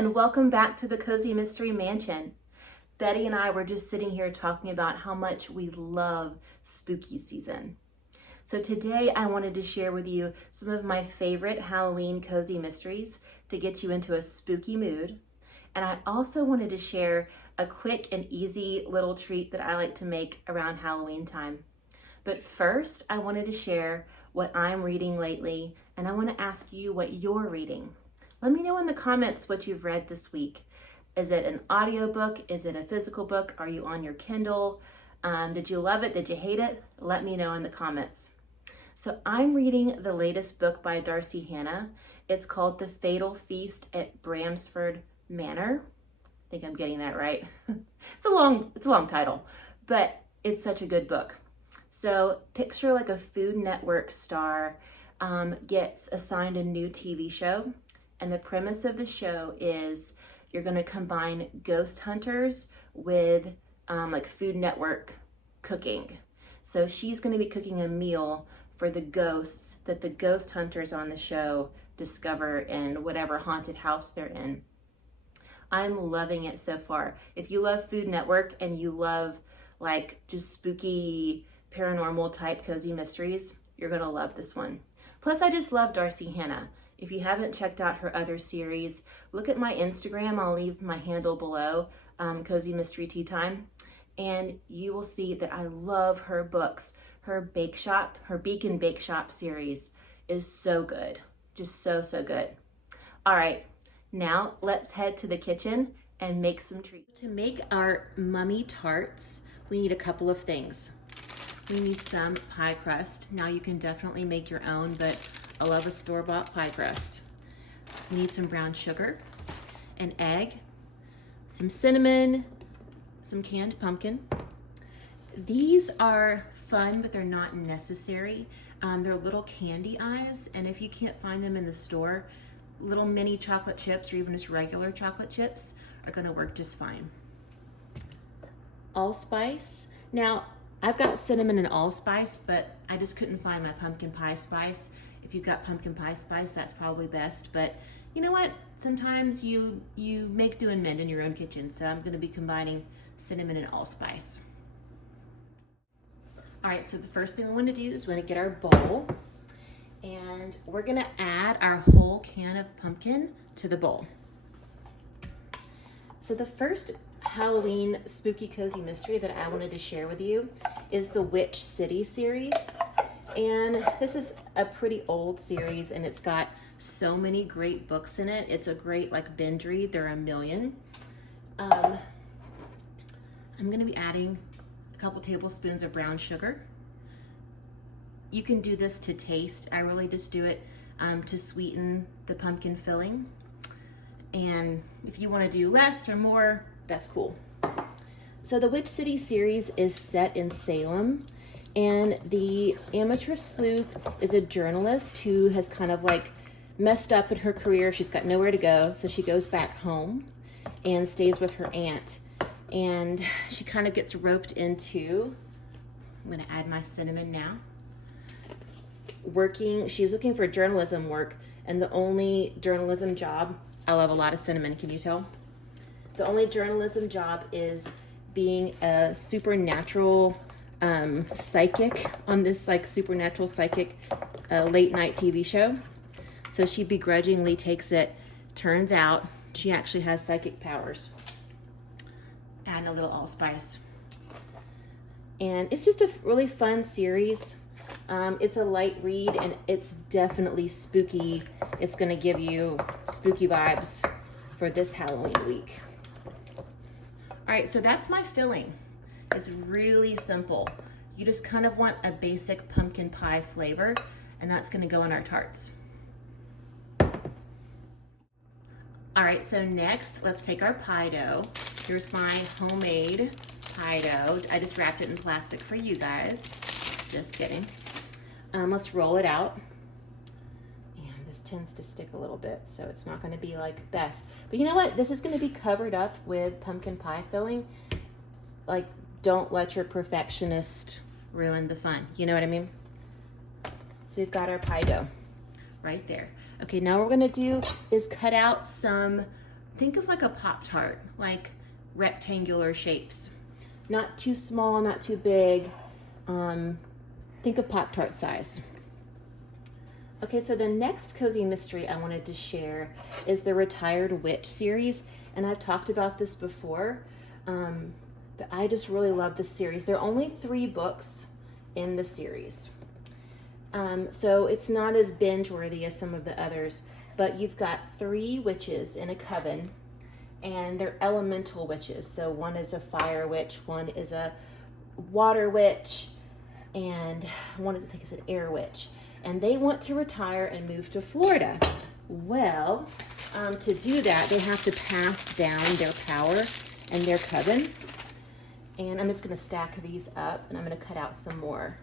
and welcome back to the Cozy Mystery Mansion. Betty and I were just sitting here talking about how much we love spooky season. So today I wanted to share with you some of my favorite Halloween cozy mysteries to get you into a spooky mood. And I also wanted to share a quick and easy little treat that I like to make around Halloween time. But first, I wanted to share what I'm reading lately, and I want to ask you what you're reading. Let me know in the comments what you've read this week. Is it an audiobook? Is it a physical book? Are you on your Kindle? Did you love it? Did you hate it? Let me know in the comments. So I'm reading the latest book by Darcy Hannah. It's called The Fatal Feast at Bramsford Manor. I think I'm getting that right. It's a long title, but it's such a good book. So picture like a Food Network star gets assigned a new TV show. And the premise of the show is you're going to combine ghost hunters with like Food Network cooking. So she's going to be cooking a meal for the ghosts that the ghost hunters on the show discover in whatever haunted house they're in. I'm loving it so far. If you love Food Network and you love like just spooky paranormal type cozy mysteries, you're going to love this one. Plus, I just love Darcy Hannah. If you haven't checked out her other series, look at my Instagram. I'll leave my handle below, Cozy Mystery Tea Time, and you will see that I love her books. Her Bake Shop, her Beacon Bake Shop series is so good. Just so good. All right, now let's head to the kitchen and make some treats. To make our mummy tarts, we need a couple of things. We need some pie crust. Now you can definitely make your own, but I love a store-bought pie crust. We need some brown sugar, an egg, some cinnamon, some canned pumpkin. These are fun, but they're not necessary. They're little candy eyes, and if you can't find them in the store, little mini chocolate chips or even just regular chocolate chips are gonna work just fine. Allspice. Now, I've got cinnamon and allspice, but I just couldn't find my pumpkin pie spice. If you've got pumpkin pie spice, that's probably best. But you know what? Sometimes you make do and mend in your own kitchen. So I'm going to be combining cinnamon and allspice. All right, so the first thing we want to do is we're going to get our bowl. And we're going to add our whole can of pumpkin to the bowl. So the first Halloween spooky cozy mystery that I wanted to share with you is the Witch City series. And this is a pretty old series, and it's got so many great books in it. It's a great like binge read. There are a million. I'm going to be adding a couple tablespoons of brown sugar. You can do this to taste. I really just do it to sweeten the pumpkin filling. And if you want to do less or more, that's cool. So the Witch City series is set in Salem. And the amateur sleuth is a journalist who has kind of like messed up in her career. She's got nowhere to go, so she goes back home and stays with her aunt. And she kind of gets roped into, I'm gonna add my cinnamon now, she's looking for journalism work, and the only journalism job, I love a lot of cinnamon, can you tell? The only journalism job is being a supernatural psychic on this like supernatural psychic late night TV show. So she begrudgingly takes it. Turns out she actually has psychic powers. Add a little allspice. And it's just a really fun series. It's a light read and it's definitely spooky. It's gonna give you spooky vibes for this Halloween week. All right, so that's my filling. It's really simple. You just kind of want a basic pumpkin pie flavor, and that's gonna go in our tarts. All right, so next, let's take our pie dough. Here's my homemade pie dough. I just wrapped it in plastic for you guys. Just kidding. Let's roll it out. And this tends to stick a little bit, so it's not gonna be like best. But you know what? This is gonna be covered up with pumpkin pie filling. Like, don't let your perfectionist ruin the fun. You know what I mean? So we've got our pie dough right there. Okay, now what we're gonna do is cut out some think of like a Pop-Tart, like rectangular shapes. Not too small, not too big. Think of Pop-Tart size. Okay, so the next cozy mystery I wanted to share is the Retired Witch series. And I've talked about this before, but I just really love this series. There are only 3 books in the series. So it's not as binge-worthy as some of the others, but you've got 3 witches in a coven, and they're elemental witches. So one is a fire witch, one is a water witch, and one I think is an air witch. And they want to retire and move to Florida. Well, to do that, they have to pass down their power and their coven. And I'm just gonna stack these up, and I'm gonna cut out some more.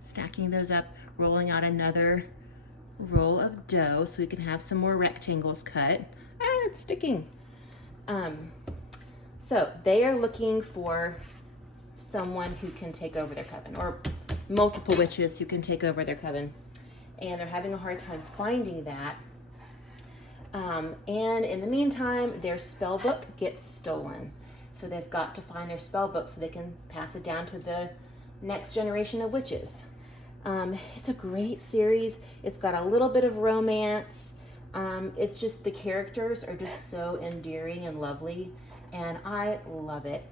Stacking those up, rolling out another roll of dough so we can have some more rectangles cut. Ah, it's sticking. So they are looking for someone who can take over their coven, or multiple witches who can take over their coven. And they're having a hard time finding that. And in the meantime, their spell book gets stolen. So they've got to find their spell book so they can pass it down to the next generation of witches. It's a great series. It's got a little bit of romance. It's just the characters are just so endearing and lovely, and I love it.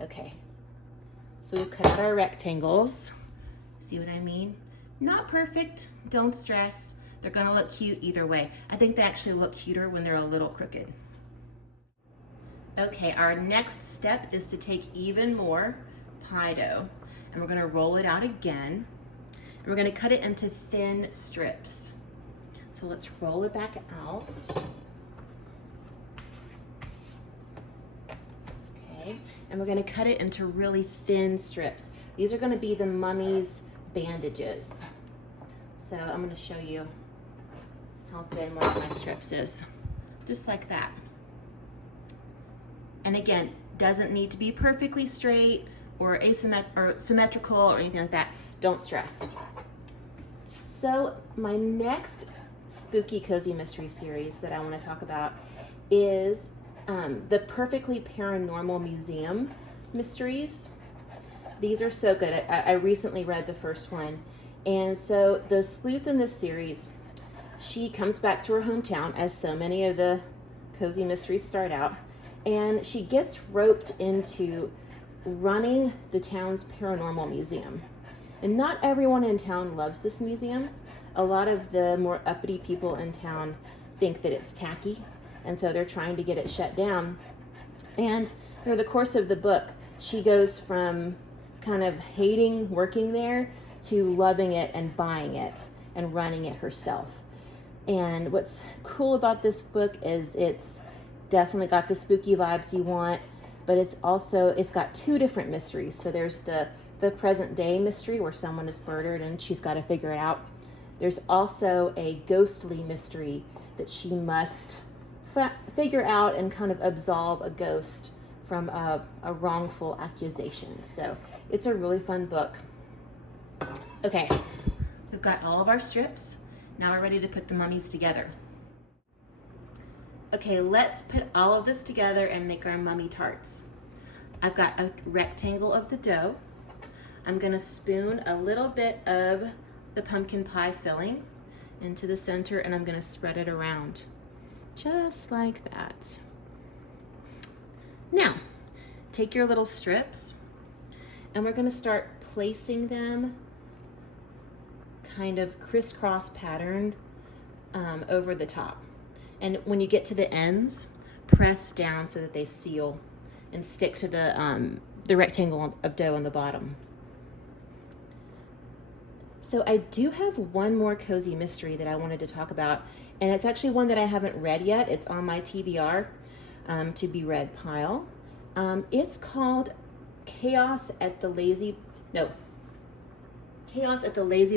Okay, so we've cut out our rectangles. See what I mean? Not perfect, don't stress. They're gonna look cute either way. I think they actually look cuter when they're a little crooked. Okay, our next step is to take even more pie dough, and we're gonna roll it out again, and we're gonna cut it into thin strips. So let's roll it back out. Okay, and we're gonna cut it into really thin strips. These are gonna be the mummy's bandages. So I'm gonna show you how thin one of my strips is. Just like that. And again, doesn't need to be perfectly straight or symmetrical or anything like that. Don't stress. So my next spooky cozy mystery series that I want to talk about is the Perfectly Paranormal Museum mysteries. These are so good. I recently read the first one. And so the sleuth in this series, she comes back to her hometown, as so many of the cozy mysteries start out, and she gets roped into running the town's paranormal museum. And not everyone in town loves this museum. A lot of the more uppity people in town think that it's tacky, and so they're trying to get it shut down. And through the course of the book, she goes from kind of hating working there to loving it and buying it and running it herself. And what's cool about this book is it's definitely got the spooky vibes you want, but it's got 2 different mysteries. So there's the present day mystery where someone is murdered and she's got to figure it out. There's also a ghostly mystery that she must figure out and kind of absolve a ghost from a wrongful accusation. So it's a really fun book. Okay, we've got all of our strips. Now we're ready to put the mummies together. Okay, let's put all of this together and make our mummy tarts. I've got a rectangle of the dough. I'm gonna spoon a little bit of the pumpkin pie filling into the center, and I'm gonna spread it around, just like that. Now, take your little strips, and we're gonna start placing them kind of crisscross pattern over the top. And when you get to the ends, press down so that they seal and stick to the rectangle of dough on the bottom. So I do have one more cozy mystery that I wanted to talk about, and it's actually one that I haven't read yet. It's on my TBR to be read pile. It's called Chaos at the Lazy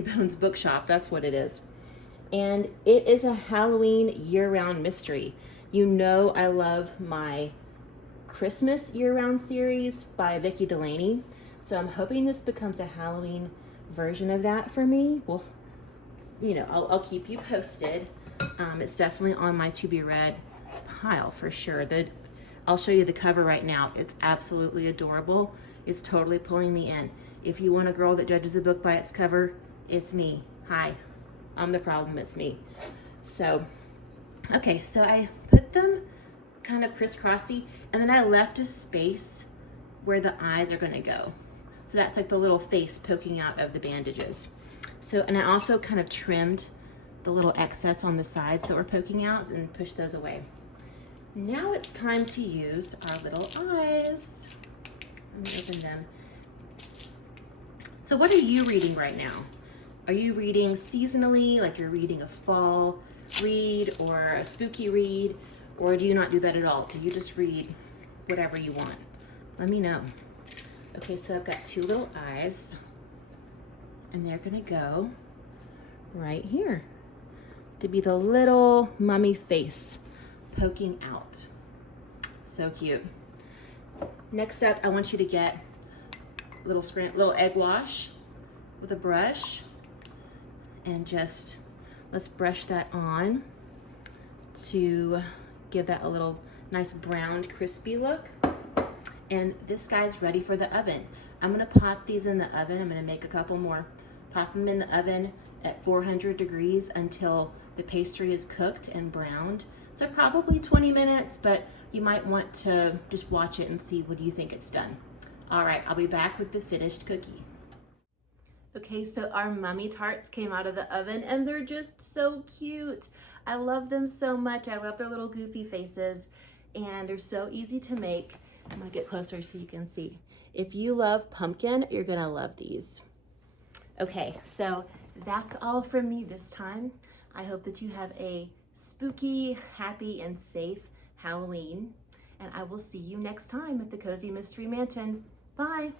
Bones Bookshop. That's what it is. And it is a Halloween year-round mystery. You know I love my Christmas year-round series by Vicki Delaney. So I'm hoping this becomes a Halloween version of that for me. Well, you know, I'll keep you posted. It's definitely on my to be read pile for sure. I'll show you the cover right now. It's absolutely adorable. It's totally pulling me in. If you want a girl that judges a book by its cover, it's me. Hi, I'm the problem, it's me. So, okay, so I put them kind of crisscrossy, and then I left a space where the eyes are gonna go. So that's like the little face poking out of the bandages. So, and I also kind of trimmed the little excess on the sides that were poking out and pushed those away. Now it's time to use our little eyes. Let me open them. So what are you reading right now? Are you reading seasonally, like you're reading a fall read or a spooky read, or do you not do that at all? Do you just read whatever you want? Let me know. Okay, so I've got 2 little eyes, and they're gonna go right here to be the little mummy face poking out. So cute. Next up, I want you to get a little egg wash with a brush, and just let's brush that on to give that a little nice browned, crispy look. And this guy's ready for the oven. I'm gonna pop these in the oven. I'm gonna make a couple more. Pop them in the oven at 400 degrees until the pastry is cooked and browned. So probably 20 minutes, but you might want to just watch it and see what you think it's done. All right, I'll be back with the finished cookie. Okay, so our mummy tarts came out of the oven and they're just so cute. I love them so much. I love their little goofy faces, and they're so easy to make. I'm gonna get closer so you can see. If you love pumpkin, you're gonna love these. Okay, so that's all from me this time. I hope that you have a spooky, happy, and safe Halloween, and I will see you next time at the Cozy Mystery Mansion. Bye.